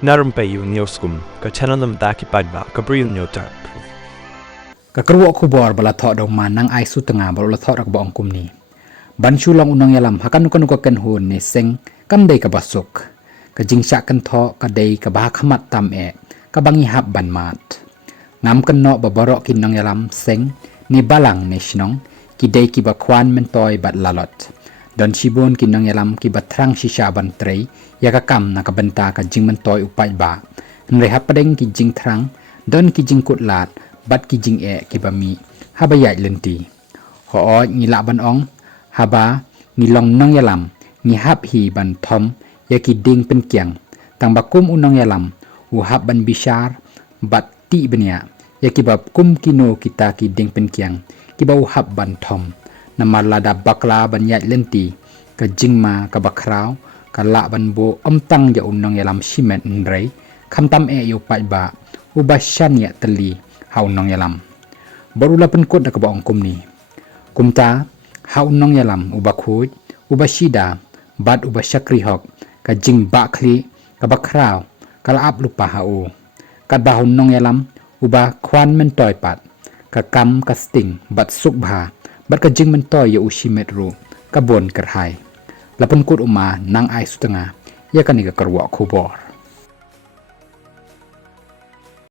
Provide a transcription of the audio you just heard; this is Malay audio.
narum payu nioskum ka chananam daki padba ka briu nyotar ka kerwo kubor bala tho dong manang ai su tengah bala tho rak ba ongkum ni ban chu long unong yalam hakan kan ko ken hun ni seng kan dei ka basuk ka jingsha kan tho ka dei ka ba khamat tam e ka bangi hab ban mat ngam kan no ba borok kin nong yalam seng ni balang ni shnong ki dei ki ba khwan men toy bat lalot don shibon kin nong yalam ki ba thrang shisha ban trei ya ka kam na ka benta ka jing men toy upai ba nre hap padeng ki jing thrang don ki jing kut lat bat ki jing e ki ba mi haba yai lenti ho o ni la ban ong haba ni long nong yalam ni hap hi ban thom ya ki ding pen kyang tang ba kum unong yalam u hap ban bishar bat ti benya ya ki ba kum kino kita ki ding pen kyang ki ba u hap ban thom namar lada bakla ban yai lenti ka jingma ka bakrao ka la ban bo tang ya unong yalam shimet nrei khamtam e yo pai ba u ba shan ya tali hau nong yalam borula pen kot da ka ba ong kum ni kumta hau nong yalam u ba khuj u ba shida bat u ba shakri hok ka jing ba khli ka bakrao ka la ap lupa hau ka ba hun nong yalam u ba khwan men toy pat ka kam ka sting bat suk bha bat ka jing men toy ya u shimet ru ka bon kerhai lapun kut uma nang ai sutanga ya kan ni ka kerwa khubor